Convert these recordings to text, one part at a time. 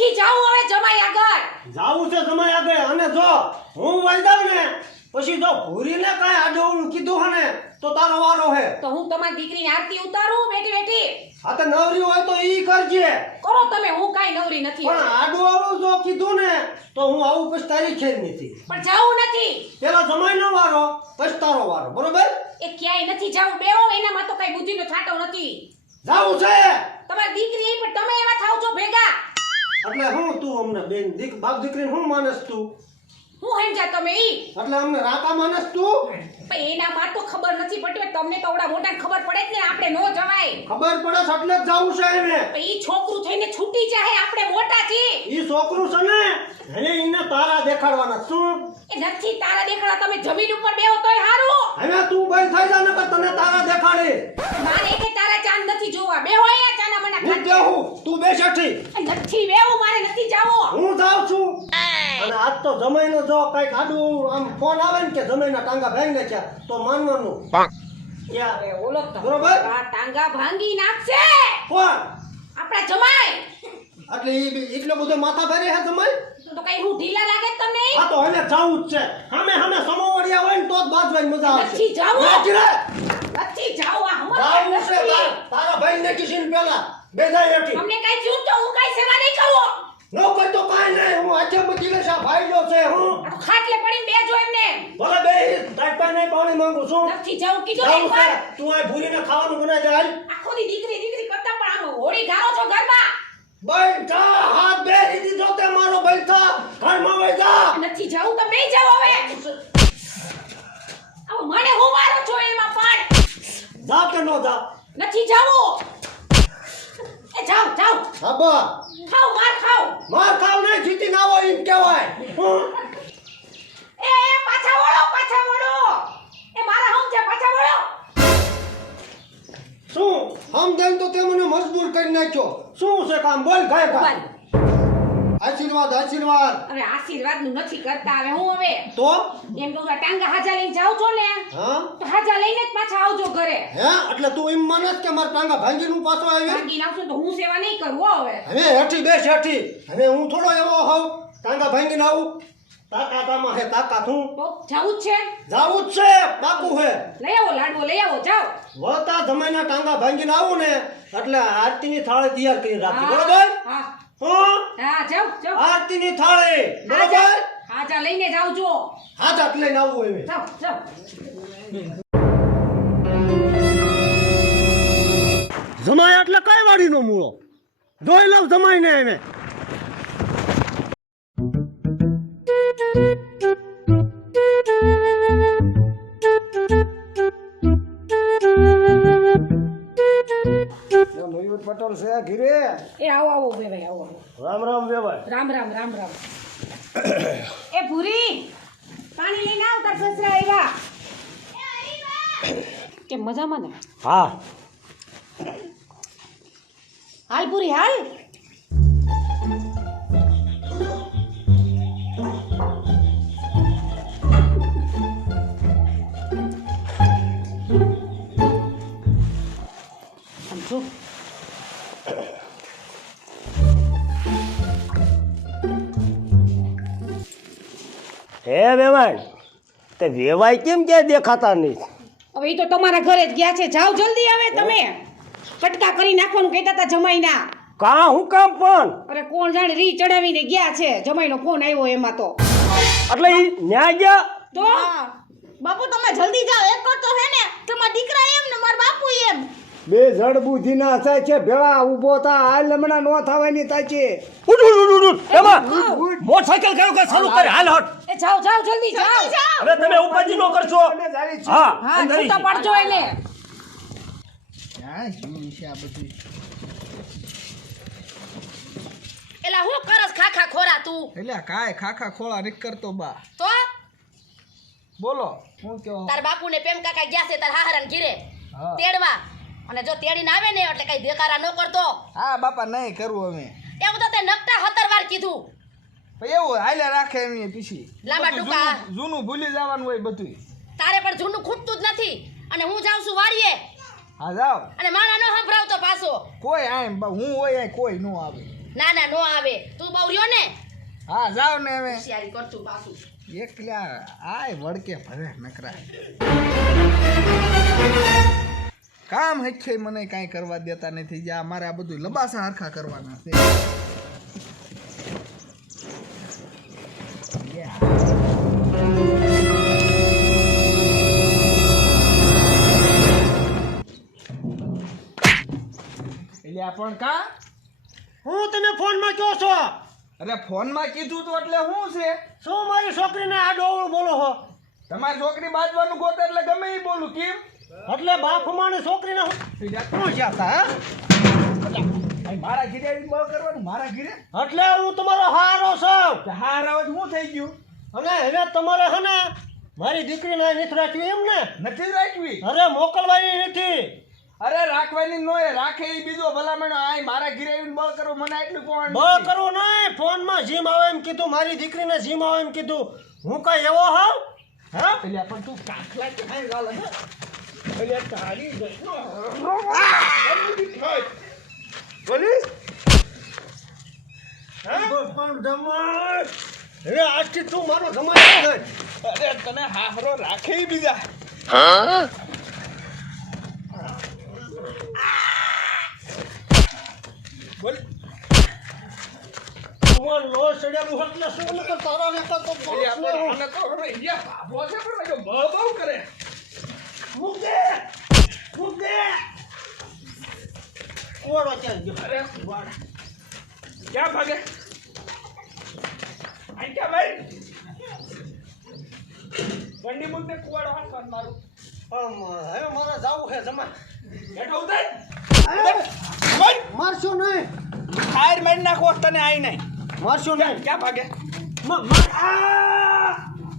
નથી જાવું હવે જમાઈ આગળ. જાવું છે જમાઈ આગળ. અને જો હું વઈ જાઉં ને પછી જો ભૂરીને કાંઈ આડું કીધું હે ને તો તારો વારો હે. તો હું તમારી દીકરીની આરતી ઉતારું બેઠી બેઠી. આ તો નવરી હોય તો ઈ કરજે. કરો તમે, હું કાઈ નવરી નથી. પણ આડું આવું જો કીધું ને તો હું આવું પછી તારી ખેર નથી. પણ જાવું નથી. પેલા જમાઈનો વારો પછી તારો વારો, બરોબર? એ ક્યાંય નથી જાવું. બેહો, એનામાં તો કઈ બુદ્ધિનો છાંટો નથી. જાવું છે તમારી દીકરી પણ તમે એવા થાવ છો ભેગા. એટલે હું તું અમને બેન બાપ દીકરીને હું માનસ તું? હું સમજ્યા તમે ઈ? એટલે અમને રાકા માનસ તું? પણ એના માં તો ખબર નથી પડતી. તમને તો આવડા મોટાને ખબર પડે જ ને આપણે નો જવાય. ખબર પડે છે એટલે જ જાવું છે એને. પણ ઈ છોકરું થઈને છૂટી જાય, આપણે મોટા છીએ. ઈ છોકરું છે ને હવે ઈને તારા દેખાડવાના. શું એ નથી તારા દેખાડા. તમે જમીન ઉપર બેહો તોય હારું. હવે તું બંધ થઈ જા ને તને તારા દેખાડે. મારે કે તારા ચાંદ નથી જોવા. બેહો અહીંયા ચાના મના હું કેહું તું બેસ હેઠી. નથી બેહું, મારે નથી જાવો. હું જાઉં છું. અને આજ તો જમાઈનો જો કઈક આડું આમ ફોન આવે ને કે જમાઈના ટાંગા ભાંગી નાખ્યા તો માનવાનું. અરે ઓલો તો બરોબર? આ ટાંગા ભાંગી નાખશે કોણ? આપણા જમાઈ. એટલે ઈ એટલો બધો માથા ભારે હે જમાઈ? તો કઈ હું ઢીલા લાગે તમને? હા તો હવે જાવું જ છે. સામે સમોવડિયા હોય ને તો જ બાજવાની મજા આવશે. નથી જાવું. નથી રે. નથી જાવું. આ જાવું છે. હમણાં તારા ભાઈ ને કિસીન પેલા બેજાય હેઠી. તમને કઈ થયું તો હું કઈ સેવા નહીં કરું. નો કોઈ તો કાઈ નહીં. હું આજે બધી લેસા ભાઈલો છે હું. આ તો ખાટલે પડીને બેજો એમને. ભલે બે તાર પાસે નહીં પાણી માંગુ છું. નથી જાવું કીધું ને જાવું છે. એકવાર. તું આ ભૂરીને ખાવાનું બનાવી દે હાલ. આખો દી દીકરી કરતા પણ આમ હોળી ગારો છો ઘરમાં. બેઠા હાથ બેરી દીધો તે મારો બેઠા ઘરમાં વઈ જા. નથી જાવું તો નહીં જાવ હવે. આવો મને હું મારો છો એમાં પણ. જા કે નો જા? નથી જાવું. એ જાવ જાવ. આબા ખાવ માર ખાવ. માર ખાવ નહીં જીતી ના હોય એમ કહેવાય. એ પાછા વળો પાછા વળો. એ મારા હમ છે પાછા વળો. શું સમજાય તો તે મને મજબૂર કરી નાખ્યો. શું છે કામ બોલ ગાય ગા. આશીર્વાદ આશીર્વાદ. હવે આશીર્વાદ નું નથી કરતા. હવે હું હવે તો એમ કહું છું, ટાંગા હાજા લઈને જાવ છો ને હા તો હાજા લઈને જ પાછા આવજો ઘરે. હે એટલે તું એમ માનસ કે મારા ટાંગા ભાંગીને હું પાછો આવી? ભાંગી નાખશું તો હું સેવા નહીં કરું હો હવે. હવે હેઠી બેસ હેઠી. હવે હું થોડો એવો હોઉં ટાંગા ભાંગીને આવું? તાકાતામાં હે તાકાત હું. તો જાવું જ છે. જાવું જ છે. બાકુ હે. લઈ આવો લાડવો લઈ આવો જાઓ. વળતા જમાઈના ટાંગા ભાંગીને આવું ને એટલે આરતીની થાળી તૈયાર કરી રાખી. હા, બરોબર? હા હા હા જાઓ જાઓ. આરતીની થાળી. બરોબર? હાજા લઈને જાવ જો. હાથ હાથ લઈને આવવું હવે. જાઓ જાઓ. જમાઈ એટલે કઈ વાડીનો મૂળો? જોઈ લઉં જમાઈને એને. મયુર પટેલ છે ઘીરે. એ આવો આવો બે ભાઈ આવો. રામ રામ વેવાય. રામ રામ રામ રામ. એ ભૂરી પાણી લઈને આવ તાર સસરા આવ્યા. કે મજામાં ને? હા હાલ ભૂરી હાલ. સમજો હે વેવાય તે વેવાય કેમ ક્યાંય દેખાતા નહીં? હવે ઈ તો તમારા ઘરે જ ગયા છે. જાઓ જલ્દી આવે તમે. કટકા કરી નાખવાનું કહેતા હતા જમાઈના. કા હું કામ પણ? અરે કોણ જાણે રી ચડાવીને ગયા છે. જમાઈનો ફોન આવ્યો એમાં તો. એટલે ઈ ન્યા ગયા? તો બાપુ તમે જલ્દી જાઓ. એક તો હે ને તમારા દીકરા એમ ને મારા બાપુ એમ. બે જડ બુદ્ધિ ના થાય છે ભેળા ઊભો થા. હાલ લમણા નો થવાની થાય છે. ઉઠ એમાં મોટરસાઇકલ કયો કે ચાલુ કરે હાલ હટ. એ જાઓ જાઓ જલ્દી જાઓ. હવે તમે ઉપાજી નો કરશો. હા હા અંદર છૂટા પડજો એને. એલા હું કરસ ખાખા ખોરા તું? એટલે કાય ખાખા ખોળા નહીં કરતો બા. તો બોલો હું કહો. તાર બાપુ ને પ્રેમ કાકા ગયા છે તાર હાહરાન ઘીરે હા. તેડવા. અને જો તેડીને આવે ને એટલે કઈ દેકારા ન કરતો. હા બાપા નહીં કરવું અમે. એવું તો તે નકટા 17 વાર કીધું. પણ એવું હાલ્યા રાખે એમની પીછી. લાંબા બધું ટૂંકા. જૂનું ભૂલી જવાનું હોય બધું. તારે પણ જૂનું ખૂટતું જ નથી. અને હું જાઉં છું વાડીએ. હા જાઓ. અને માણા ન સંભળાવતો પાછો. કોઈ આય હું હોય આય કોઈ ન આવે. ના ના નો આવે તું બહુ રહ્યો ને હા જાઓ ને હવે હોશિયારી કરતું પાછું એકલા આય વળકે ભરે નકરા કામ હેઠે મને કાંઈ કરવા દેતા નથી જા મારે આ બધું લબાસા હરખા કરવાના છે એટલે આ પણ કા હું તમે ફોનમાં કહો છો અરે ફોનમાં કીધું તો એટલે શું છે શું મારી છોકરીને આ ડોવળું બોલો છો તમારી છોકરી બાજવાનું ગોતે એટલે ગમે એ બોલું કેમ એટલે બાપ માની છોકરીને શું જાતા હે મારા ઘીરે આવીને બળ કરવાનું મારા ઘીરે એટલે હું તમારો હારો છું હાર આવે શું થઈ ગયું અને હવે તમારે હે ને મારી દીકરીને નથી રાખવી એમ ને નથી રાખવી અરે મોકલવાની નથી અરે રાખવાની નો એ રાખે એ બીજો ભલામણ આય મારા ઘીરે આવીને બળ કરો મને એટલું કોણ બળ કરવું નહીં ફોનમાં જીમ આવે એમ કીધું મારી દીકરીને જીમ આવે એમ કીધું હું કઈ એવો હાવ હા એટલે પણ તું કાખલા કે હાય ગાલ હે એટલે તારી પોલીસ પણ જમાય હવે આજથી તું મારો જમાય નહીં અરે તને હાહરો રાખે ઈ બીજા બોલ તું લો સડ્યાનું એટલે શું નકર તારા વેકા તો એટલે આપણે તો હવે ઇન્ડિયા બાબો છે પણ કે બળ બળ કરે મૂક દે ઓળો ચાલ ગયો અરે વાડ ક્યાં ભાગે આઈ ક્યાં ભાઈ બંડી મુદ્દે કુવાડો હાથ પર મારું હવે મારે જાવું છે જમા બેઠો ઉતાર મારશો નહીં ફાયર મારી નાખો તને આઈ નહીં મારશો નહીં ક્યાં ભાગે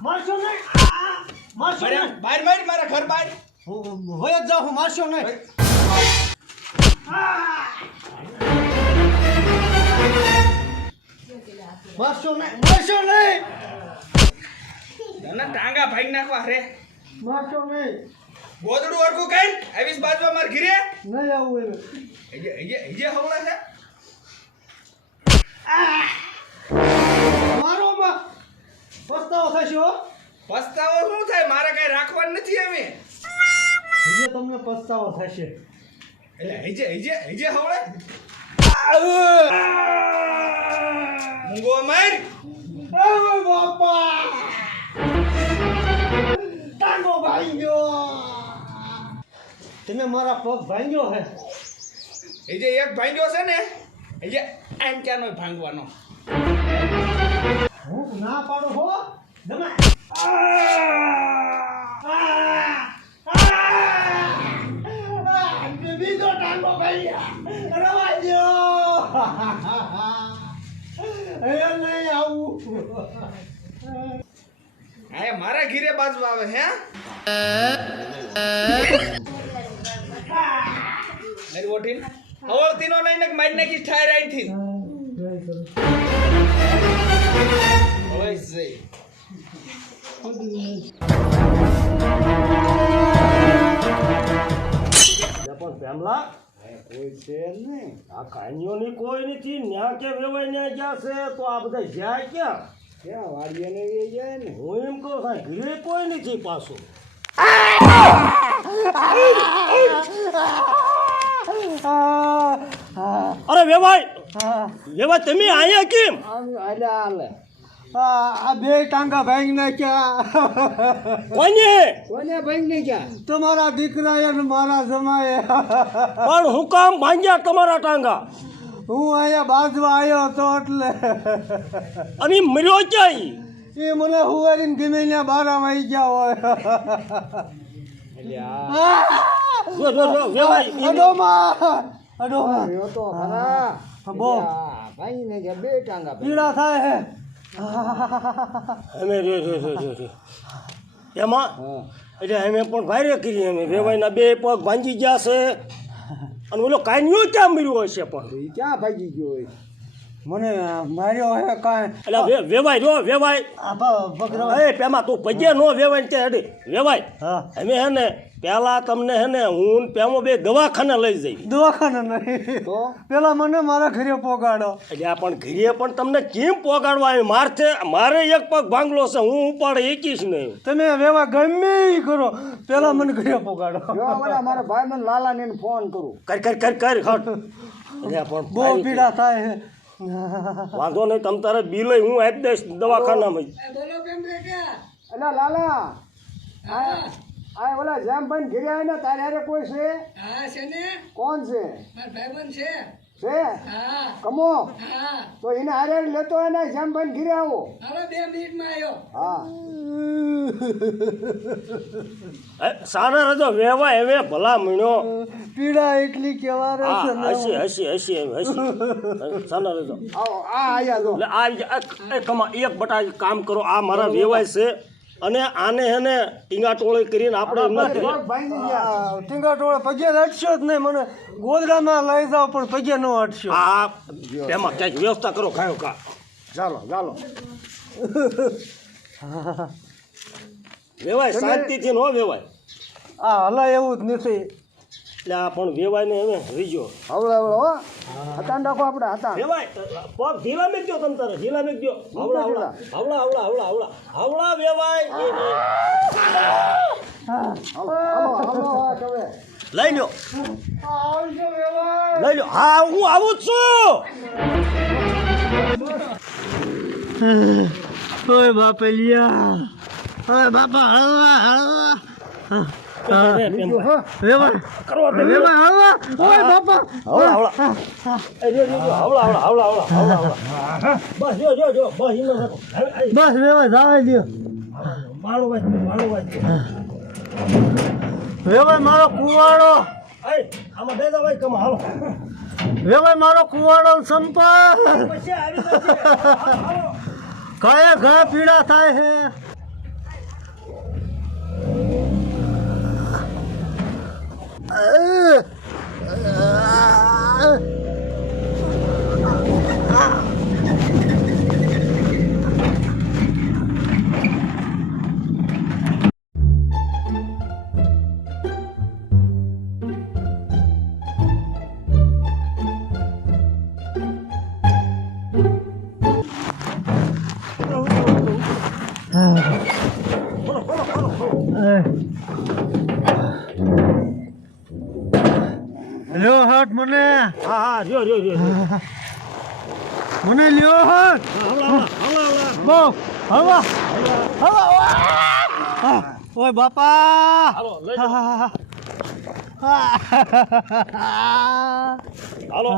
મારશો નહીં મારશો નહીં બહાર મારી મારા ઘર બહાર હોય જ જાઉં મારશો નહીં મારશો નહીં તને ટાંગા ભાઈ નાખવા રે મારશો નહીં ગોદડું અરકું કઈ આવીશ બાજવા માર ઘીરે નહીં આવું હજે હવળા છે મારો માં પસ્તાવો થશે હો પસ્તાવો શું થાય મારે કઈ રાખવાનું નથી હવે હજે તમને પસ્તાવો થશે એટલે હજે હવળે મૂંગો માર હવે બાપા ટાંગો ભાંગ્યો તમે મારા પગ ભાંગ્યો હે હજે એક ભાંગ્યો છે ને હજે આમ ક્યાંનો ભાંગવાનો હું ના પાડું હો જમા બીજો ટાંગો ભાંગ્યા રવા દો એ નહીં આવું હા મારા ઘીરે બાજવા આવે હે મેરી ઓઠીન હવળતીનો નહીં ને મારી નાખી ઠાયર આઈથી હવે જઈ પણ પેમલા કોઈ છે નહીં આ કાનીઓની કોઈ નથી ન્યા કે વેવાય ને ગયા છે તો આ બધા જાય ક્યાં વાડીએ ને જાય ને હું એમ કહું સાહેબ ઘરે કોઈ નથી પાછું અરે વેવાય વેવાય તમે અહીંયા કેમ આ બે ટાંગા ભાંગી નાખ્યા કોને તમારા દીકરાએ ને મારા જમાએ પણ હું કામ ભાંગ્યા તમારા ટાંગા હું અહીંયા બાજવા આવ્યો હતો એટલે અને મળ્યો ક્યાંય એ મને હુવારીને ગમે ત્યાં બારા વાઈ ગયા હોય વેવાય અડોમાં બહુ પીડા થાય હે અમે રે એમાં એટલે અમે પણ ભારે કરી અમે વેવાયના બે પગ ભાંગી ગયા છે અને ઓલો કાન્યો ક્યાં મળ્યો હશે પણ ક્યાં ભાગી ગયો હોય મને માર્યો હે કાંઈ એટલે વેવાય જો વેવાય એ પેમાં તું પગે નો વેવાય ને તે હડી વેવાય હા અમે હે ને પેલા તમને હે ને હું ને પેમો બે દવાખાને લઈ જઈ દવાખાને નહીં તો પેલા મને મારા ઘરે પોગાડો એટલે આ પણ ઘરે પણ તમને કેમ પોગાડવા આવી મારે એક પગ ભાંગલો છે હું ઉપાડે એકીશ નહીં તમે વેવા ગમે ઈ કરો પેલા મને ઘરે પોગાડો મારા ભાઈ મને લાલા ને ફોન કરું કર હટ એટલે પણ બહુ પીડા થાય હે વાંધો નહીં તમ તારે બિલ હું આપી દઈશ દવાખાનામાં અલા લાલા આ ઓલા જામભાઈ ઘરે આવે ને તારે હારે કોઈ છે હા છે ને કોણ છે મારા ભાઈબંધ છે છે હા કમો હા તો એને હારે લેતો હોય ને જામભાઈ ઘરે આવો હવે 2 મિનિટમાં આવ્યો હા સારા રજો વેવાય હવે ભલા મીણો પીડા એટલી કેવા રહે છે ને હસી સારા રજો આવો આ આયા જો એટલે આ કમા એક બટા કામ કરો આ મારા વેવાય છે અને આને હે ને ટીંગા ટોળી કરીને આપણે એમના ઘરે ભાઈ ની ગયા ટીંગા ટોળે પગે અટશો જ નહીં મને ગોદડામાં લઈ જાઓ પણ પગે ન અટશો આ એમાં ક્યાંક વ્યવસ્થા કરો ખાયો કા ચાલો વેવાય શાંતિથી નો વેવાય આ હલાય એવું જ નથી એટલે આ પણ વેવાય ને હવે રીજો હવળે હો હતા નાખો આપણે હતા વેવાય પગ ઢીલા મેકજો તમ તારે ઢીલા મેકજો આવડા વેવાય હવે લઈ લ્યો લઈ લ્યો હા હું આવું જ છું ઓય બાપલિયા ઓય બાપા હળવા હળવા વેવા કરવા દે વેવા હળવા ઓય બાપા બસ જો બસ હિંમત રાખો બસ વેવા જાવા દો માળો ભાઈ વેવા મારો કુવાડો આમાં દે દો ભાઈ કમ હાલો વેવા મારો કુવાડો સંપા પછી આવી જશે હાલો કયા ઘા પીડા થાય હે લ્યો હાટ મને હા જો મને લ્યો હાટ બહુ હવા ઓય બાપા હાલો લઈ જાઓ હાલો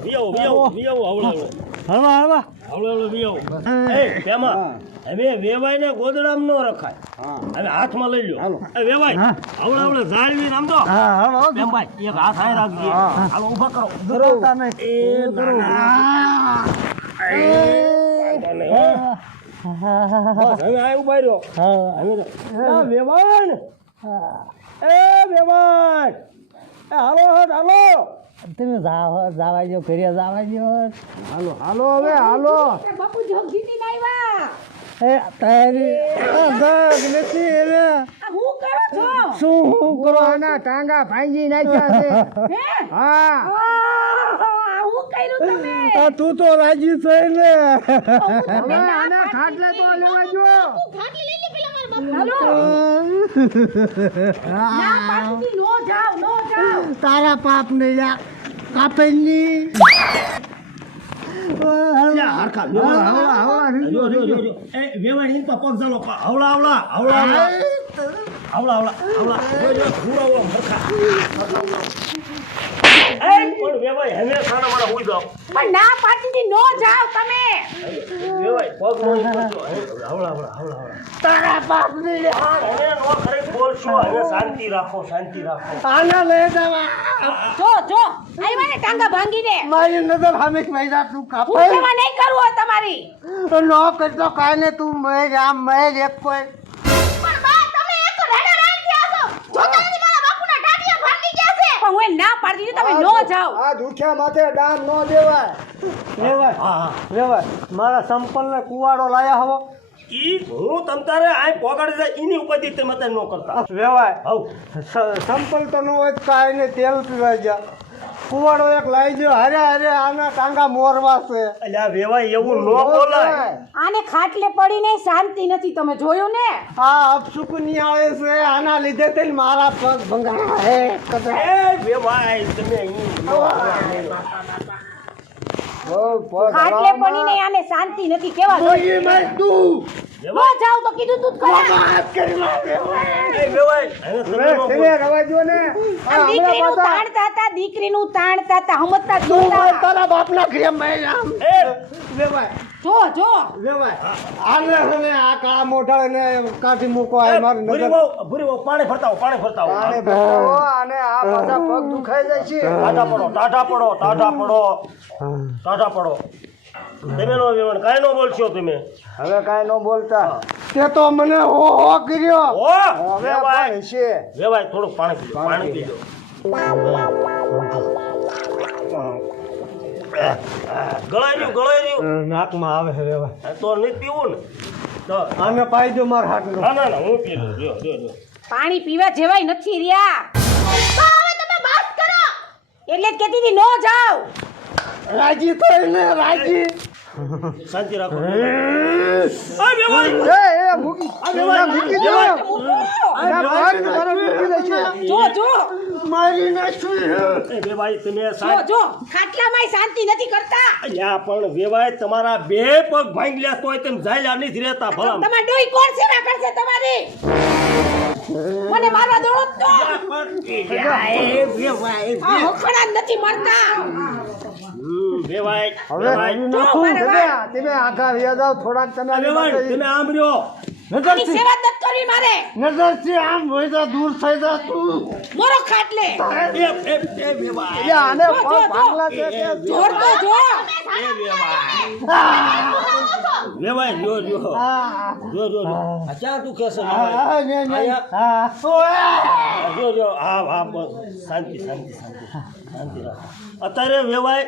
વિયાવો હવા આવડે વિયાવો એ તેમાં હવે વેવાય ને ગોદડામાં ન રખાય હવે હાથમાં લઈ લ્યો એ વેવાય આવડે ઝાડવી આમ તો હા એમ ભાઈ એક હાથ આય રાખજે હાલો ઊભા કરો ડરતા નહીં એ બસ હવે આ ઉભા રહ્યો હવે આ વેવાય ને એ વેવાય એ હાલો તમે જાવા જો ઘરે જાવા જો હાલો હવે હાલો બાપુ જોગ જીતીને આવ્યા એ તારી દાગ નથી રે આ હું કરો છો શું હું કરો આના ટાંગા ભાંગી નાખ્યા છે હે હા હું કર્યું તમે આ તું તો રાજી થઈ ને હવે આના ખાટલે તો લેવા જો ખાટલી લઈ લે પેલા મારા બાપુ હાલો ના પાછી નો જાવ તારા પાપ ને યા કાપેલી હરખા જો એ વેવાય ની પગ ચાલો આવડા જો હુરાવો હરખા એ પણ વેવાય હવે ખાના વાળા હોઈ જાવ પણ ના પાછી નો જાવ તમે વેવાય પગ નો કરજો આવડા તારા પાપ ને હવે નો ખરે બોલશો હવે શાંતિ રાખો આના લઈ જવા જો આવ્યા ને ટાંગા ભાંગી દે મારી નજર સામે મહિલા તું હું કાપે સેવા નહીં કરું હો તમારી નો કરતો કાઈ ને તું મેં એક કોઈ પણ બા તમે એક રેડા રાઈ ગયા છો જોતા નથી મારા બાપુના ટાટિયા ભાંગી ગયા છે પણ હું એમ ના પાડતી હતી, તમે નો જાઓ આ દુખ્યા માથે ડામ ન દેવાય વેવાય હા હા વેવાય મારા સંપલને કુવાડો લાયા હવો ઈ હું તમ તારે આ પોગાડી જાય એની ઉપાધિ તમે અત્યારે ન કરતા વેવાય હવ સંપલ તો ન હોય તો કાંઈ નહીં તેલ પીવાય જા કુવાડો એક લાવી દો હારે હારે આના ટાંગા મોરવા છે અલ્યા વેવાય એવું ન બોલાય આને ખાટલે પડીને શાંતિ નથી તમે જોયું ને આ અપસુકની આવે છે આના લીધે થઈને મારા પગ ભંગાયા હે કદાચ એ વેવાય તમે અહીં બહુ પગ ખાટલે પડીને આને શાંતિ નથી કેવા નો જાવ તો કીધું તું જ ખરા એ વેવાય હવે તમે ન તમે બોલો. રવા દો ને આ દીકરીનું તાણતા હતા દીકરીનું તાણતા હતા હમજતા જ નહોતા. તારા બાપના ઘરે મેં આમ એ વેવાય જો વેવાય આને હને આ કાળા મોઢાને કાઢી મૂકો આ મારી નજર ભૂરી વહુ, પાણી ભરતા આવો, પાણી ભરતા આવો. આને બતાવો અને આ પાછા પગ દુખાઈ જાય છે ટાઢા પડો ટાઢા પડો ટાઢા પડો ટાઢા પડો તમે નો વેવાણ કાંઈ ન બોલશો તમે હવે કાંઈ ન બોલતા તે તો મને હો કર્યો ઓ હવે વેવાય પણ છે વેવાય થોડુંક પાણી પીજો પાણી પીજો ગળાઈ રહ્યું નાકમાં આવે છે વેવાય આ તો નહીં પીવું ને તો આને પાઈ દો મારા હાથનો ના ના ના હું પી લઉં જો પાણી પીવા જેવાય નથી રહ્યા તો હવે તમે બસ કરો. એટલે જ કહેતી હતી નો જાવ રાજી થઈ ને રાજી શાંતિ રાખો આ વેવાય એ મૂકી મૂકી દો આ પગ મારા મૂકી દે છે જો મારી નાખ્યું એ વેવાય તમે જો ખાટલામાંય શાંતિ નથી કરતા અલ્યા પણ વેવાય તમારા બે પગ ભાંગી લ્યા તોય તમે જાયલા નથી રહેતા ભલા તમારી ડોઈ કોણ સેવા કરશે તમારી મને મારવા દોડો જ તો આ હોખડા જ નથી મરતા વેવાય હવે વેવાય તમે તમે આખા રહ્યા જાવ થોડાક તમે આ વેવાય તમે આમ રહ્યો આની સેવા જ નથી કરવી મારે નજરથી આમ હોય તો દૂર થઈ જા તું મોરો ખાટલે એ વેવાય એટલે આને જો, પગ ભાંગલા છે કે જોર તો જો વેવાય જો આ ક્યાં તું કેસે હા ને ને હા જો હા બસ શાંતિ રાખો અત્યારે વેવાય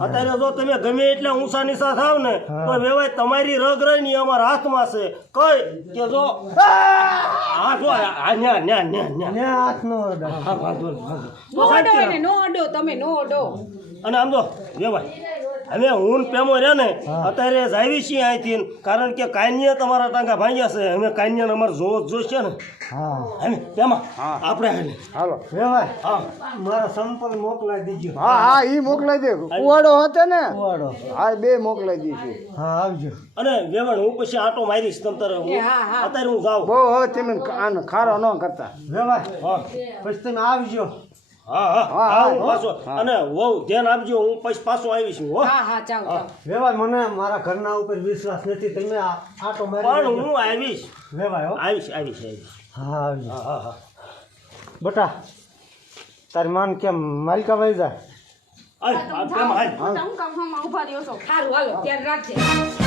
અત્યારે જો તમે ગમે એટલે ઊંચા નીચા થાવ ને તો વેવાય તમારી રગ રહી ને અમારા હાથમાં છે કઈ કે જો આ જો આ ન્યા ને હાથનો અડો. હા વાંધો નહીં. નો અડો એને નો અડો તમે નો અડો અને આમ જો વેવાય હવે હું ને પેમો રહ્યા ને અત્યારે જાવી છીએ અહીંથી કારણ કે કાન્યા તમારા ટાંગા ભાંગ્યા છે અમે કાન્યાને અમારે જોશે ને હા હવે પેમા આપણે હાલે હાલો વેવાય હા મારા સંપલ મોકલાઈ દીજો હા ઈ મોકલાઈ દે કુવાડો હતો ને કુવાડો હા બે મોકલાઈ દઈશું હા આવજો અને વેવાણ હું પછી આટો મારીશ તમ તારે અત્યારે હું જાઉં બહુ હવે તમે આનો ખારો ન કરતા વેવાય હા પછી તમે આવજો હા હું પાછો અને વહુ ધ્યાન આપજો હું પછી પાછો આવીશ હો હા જાઓ વેવાય મને મારા ઘરના ઉપર વિશ્વાસ નથી તમે આટો પણ મારી હું આવીશ વેવાય હો આવીશ હા આવજો હા બટા તારી માન કેમ માલિકા વહી જાય હાલ હું કામ ઉભા રહ્યો છો. સારું હાલો ધ્યાન રાખજે